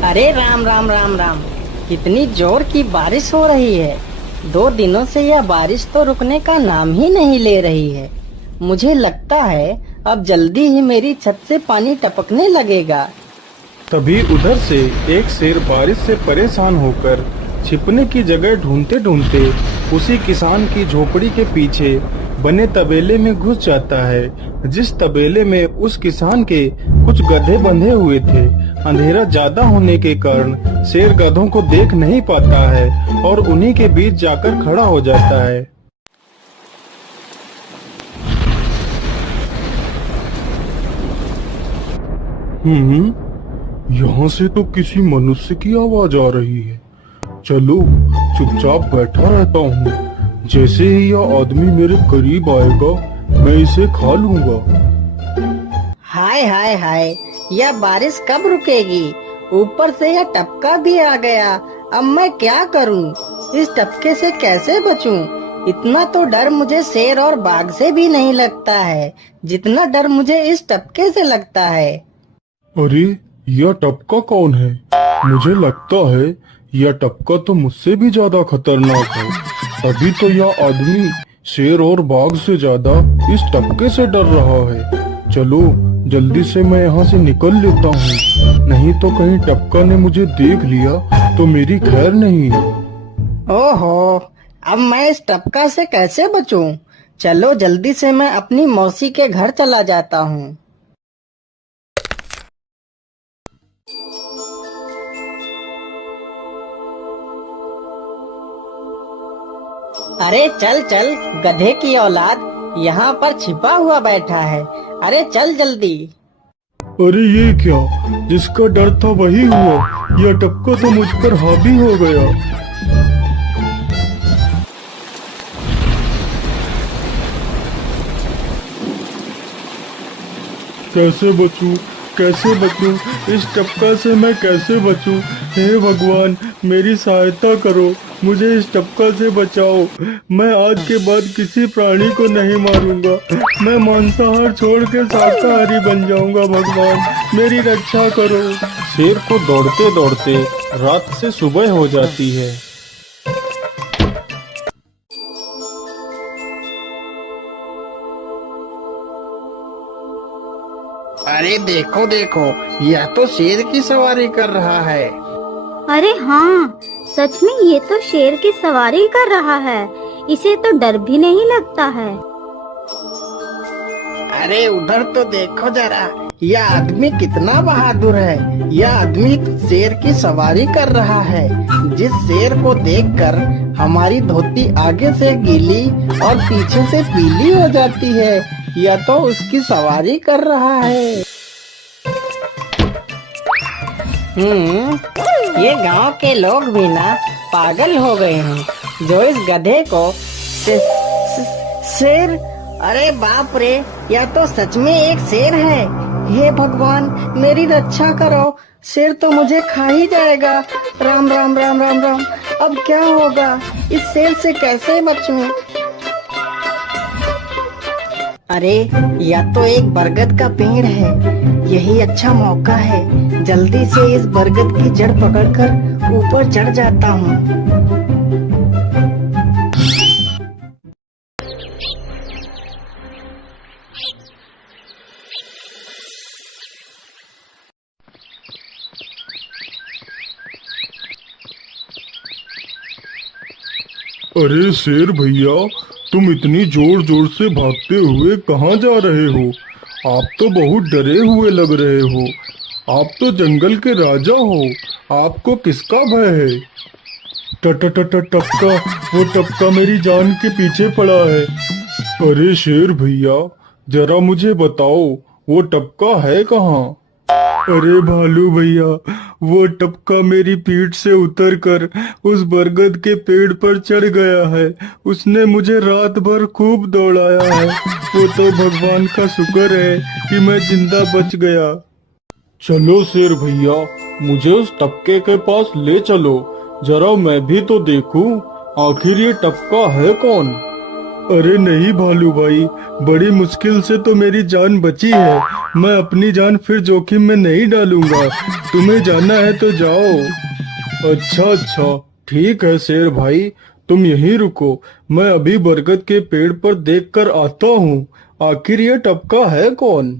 अरे राम राम राम राम। कितनी जोर की बारिश हो रही है। 2 दिनों से यह बारिश तो रुकने का नाम ही नहीं ले रही है। मुझे लगता है अब जल्दी ही मेरी छत से पानी टपकने लगेगा। तभी उधर से एक शेर बारिश से परेशान होकर छिपने की जगह ढूंढते ढूंढते उसी किसान की झोपड़ी के पीछे बने तबेले में घुस जाता है, जिस तबेले में उस किसान के कुछ गधे बंधे हुए थे। अंधेरा ज्यादा होने के कारण शेर गधों को देख नहीं पाता है और उन्हीं के बीच जाकर खड़ा हो जाता है। यहाँ से तो किसी मनुष्य की आवाज आ रही है। चलो चुपचाप बैठा रहता हूँ, जैसे ही यह आदमी मेरे करीब आएगा मैं इसे खा लूंगा। हाय हाय हाय, यह बारिश कब रुकेगी? ऊपर से यह टपका भी आ गया। अब मैं क्या करूं? इस टपके से कैसे बचूं? इतना तो डर मुझे शेर और बाघ से भी नहीं लगता है, जितना डर मुझे इस टपके से लगता है। अरे यह टपका कौन है? मुझे लगता है यह टपका तो मुझसे भी ज्यादा खतरनाक है। तभी तो यह आदमी शेर और बाघ से ज्यादा इस टपके से डर रहा है। चलो जल्दी से मैं यहाँ से निकल लेता हूँ, नहीं तो कहीं टपका ने मुझे देख लिया तो मेरी खैर नहीं। ओहो, अब मैं इस टपका से कैसे बचूं? चलो जल्दी से मैं अपनी मौसी के घर चला जाता हूँ। अरे चल चल, गधे की औलाद, यहाँ पर छिपा हुआ बैठा है। अरे चल जल्दी। अरे ये क्या, जिसका डर था वही हुआ। यह टपका तो मुझ पर हावी हो गया। कैसे बचूं? कैसे बचूं? इस टपका से मैं कैसे बचूं? हे भगवान, मेरी सहायता करो, मुझे इस टपका से बचाओ। मैं आज के बाद किसी प्राणी को नहीं मारूंगा। मैं मांसाहार छोड़ के शाकाहारी बन जाऊंगा। भगवान मेरी रक्षा करो। शेर को दौड़ते दौड़ते रात से सुबह हो जाती है। अरे देखो देखो, यह तो शेर की सवारी कर रहा है। अरे हाँ, सच में ये तो शेर की सवारी कर रहा है। इसे तो डर भी नहीं लगता है। अरे उधर तो देखो जरा, यह आदमी कितना बहादुर है। यह आदमी शेर की सवारी कर रहा है। जिस शेर को देखकर हमारी धोती आगे से गीली और पीछे से पीली हो जाती है, यह तो उसकी सवारी कर रहा है। ये गांव के लोग भी ना पागल हो गए हैं, जो इस गधे को शेर। अरे बाप रे, यह तो सच में एक शेर है। हे भगवान मेरी रक्षा करो, शेर तो मुझे खा ही जाएगा। राम राम राम राम राम। अब क्या होगा? इस शेर से कैसे बचूं? अरे यह तो एक बरगद का पेड़ है। यही अच्छा मौका है, जल्दी से इस बरगद की जड़ पकड़कर ऊपर चढ़ जाता हूँ। अरे शेर भैया, तुम इतनी जोर जोर से भागते हुए कहाँ जा रहे हो? आप तो बहुत डरे हुए लग रहे हो। आप तो जंगल के राजा हो, आपको किसका भय है? टपका, वो टपका मेरी जान के पीछे पड़ा है। अरे शेर भैया, जरा मुझे बताओ वो टपका है कहाँ? अरे भालू भैया, वो टपका मेरी पीठ से उतरकर उस बरगद के पेड़ पर चढ़ गया है। उसने मुझे रात भर खूब दौड़ाया है। वो तो भगवान का शुक्र है कि मैं जिंदा बच गया। चलो शेर भैया, मुझे उस टपके के पास ले चलो, जरा मैं भी तो देखूं आखिर ये टपका है कौन। अरे नहीं भालू भाई, बड़ी मुश्किल से तो मेरी जान बची है। मैं अपनी जान फिर जोखिम में नहीं डालूंगा। तुम्हें जाना है तो जाओ। अच्छा अच्छा, ठीक है शेर भाई, तुम यहीं रुको। मैं अभी बरगद के पेड़ पर देख कर आता हूँ। आखिर ये टपका है कौन?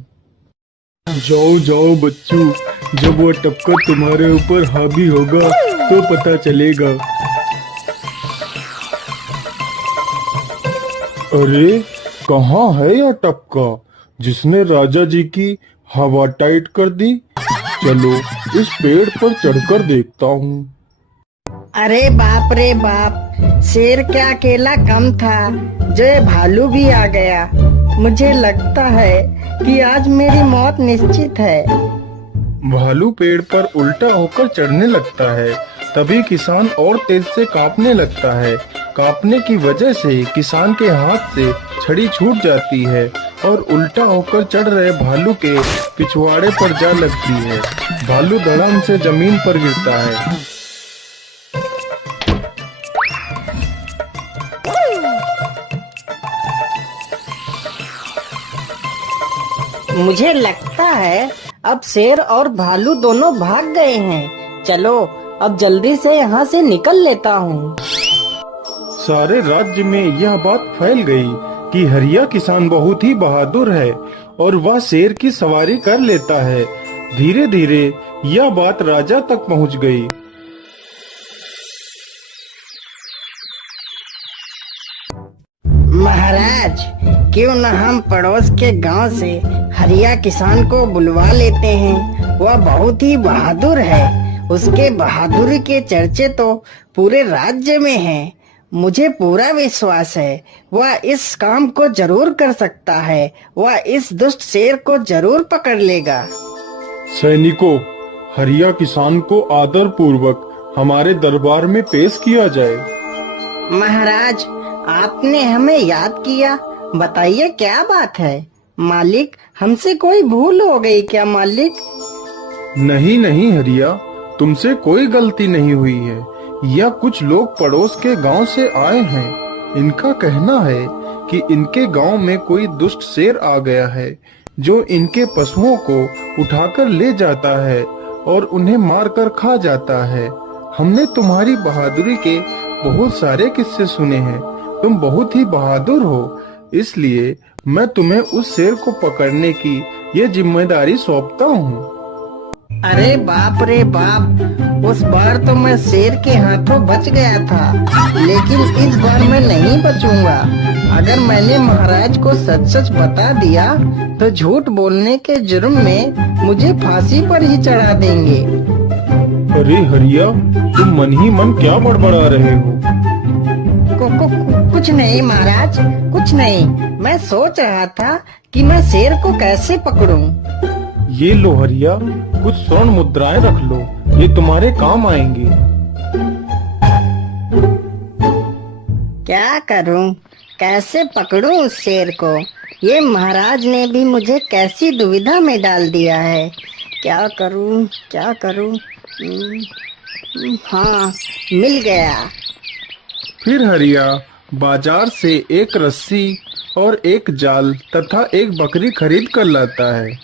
जाओ जाओ बच्चों, जब वो टपका तुम्हारे ऊपर हावी होगा तो पता चलेगा। अरे कहाँ है यह टपका जिसने राजा जी की हवा टाइट कर दी? चलो इस पेड़ पर चढ़कर देखता हूँ। अरे बाप रे बाप, शेर क्या अकेला कम था, जो ये भालू भी आ गया। मुझे लगता है कि आज मेरी मौत निश्चित है। भालू पेड़ पर उल्टा होकर चढ़ने लगता है। तभी किसान और तेज से कांपने लगता है। कांपने की वजह से किसान के हाथ से छड़ी छूट जाती है और उल्टा होकर चढ़ रहे भालू के पिछवाड़े पर जा लगती है। भालू धड़ाम से जमीन पर गिरता है। मुझे लगता है अब शेर और भालू दोनों भाग गए हैं। चलो अब जल्दी से यहाँ से निकल लेता हूँ। सारे राज्य में यह बात फैल गई कि हरिया किसान बहुत ही बहादुर है और वह शेर की सवारी कर लेता है। धीरे धीरे यह बात राजा तक पहुँच गई। महाराज, क्यों न हम पड़ोस के गांव से हरिया किसान को बुलवा लेते हैं। वह बहुत ही बहादुर है। उसके बहादुरी के चर्चे तो पूरे राज्य में हैं। मुझे पूरा विश्वास है वह इस काम को जरूर कर सकता है। वह इस दुष्ट शेर को जरूर पकड़ लेगा। सैनिकों, हरिया किसान को आदर पूर्वक हमारे दरबार में पेश किया जाए। महाराज, आपने हमें याद किया। बताइए क्या बात है। मालिक, हमसे कोई भूल हो गई क्या मालिक? नहीं नहीं हरिया, तुमसे कोई गलती नहीं हुई है। यह कुछ लोग पड़ोस के गांव से आए हैं। इनका कहना है कि इनके गांव में कोई दुष्ट शेर आ गया है जो इनके पशुओं को उठाकर ले जाता है और उन्हें मारकर खा जाता है। हमने तुम्हारी बहादुरी के बहुत सारे किस्से सुने हैं। तुम बहुत ही बहादुर हो, इसलिए मैं तुम्हें उस शेर को पकड़ने की ये जिम्मेदारी सौंपता हूँ। अरे बाप रे बाप, उस बार तो मैं शेर के हाथों बच गया था, लेकिन इस बार मैं नहीं बचूंगा। अगर मैंने महाराज को सच सच बता दिया तो झूठ बोलने के जुर्म में मुझे फांसी पर ही चढ़ा देंगे। अरे हरिया, तुम मन ही मन क्या बड़बड़ा रहे हो? कुछ नहीं महाराज, कुछ नहीं। मैं सोच रहा था कि मैं शेर को कैसे पकड़ूं। ये लो हरिया, कुछ स्वर्ण मुद्राएं रख लो, ये तुम्हारे काम आएंगी। क्या करूं, कैसे पकड़ूं उस शेर को? ये महाराज ने भी मुझे कैसी दुविधा में डाल दिया है। क्या करूं, क्या करूं? हाँ, मिल गया। फिर हरिया बाजार से एक रस्सी और एक जाल तथा एक बकरी खरीद कर लाता है।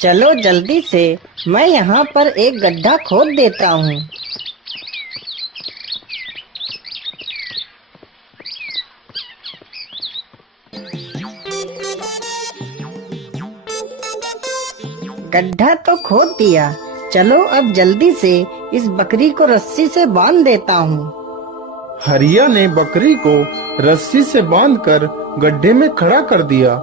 चलो जल्दी से, मैं यहाँ पर एक गड्ढा खोद देता हूँ। गड्ढा तो खोद दिया। चलो अब जल्दी से इस बकरी को रस्सी से बांध देता हूँ। हरिया ने बकरी को रस्सी से बांधकर गड्ढे में खड़ा कर दिया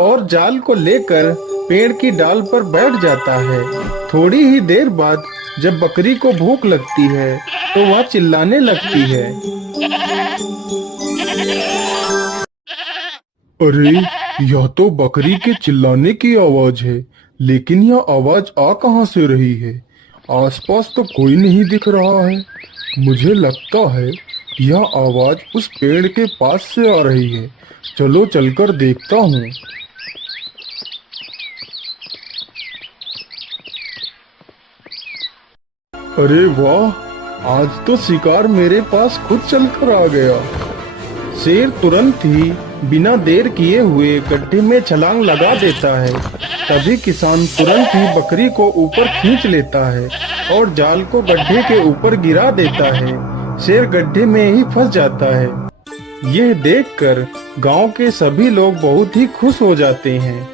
और जाल को लेकर पेड़ की डाल पर बैठ जाता है। थोड़ी ही देर बाद जब बकरी को भूख लगती है तो वह चिल्लाने लगती है। अरे, यह तो बकरी के चिल्लाने की आवाज है, लेकिन यह आवाज आ कहां से रही है? आसपास तो कोई नहीं दिख रहा है। मुझे लगता है यह आवाज उस पेड़ के पास से आ रही है। चलो चलकर देखता हूँ। अरे वाह, आज तो शिकार मेरे पास खुद चलकर आ गया। शेर तुरंत ही बिना देर किए हुए गड्ढे में छलांग लगा देता है। तभी किसान तुरंत ही बकरी को ऊपर खींच लेता है और जाल को गड्ढे के ऊपर गिरा देता है। शेर गड्ढे में ही फंस जाता है। यह देखकर गांव के सभी लोग बहुत ही खुश हो जाते हैं।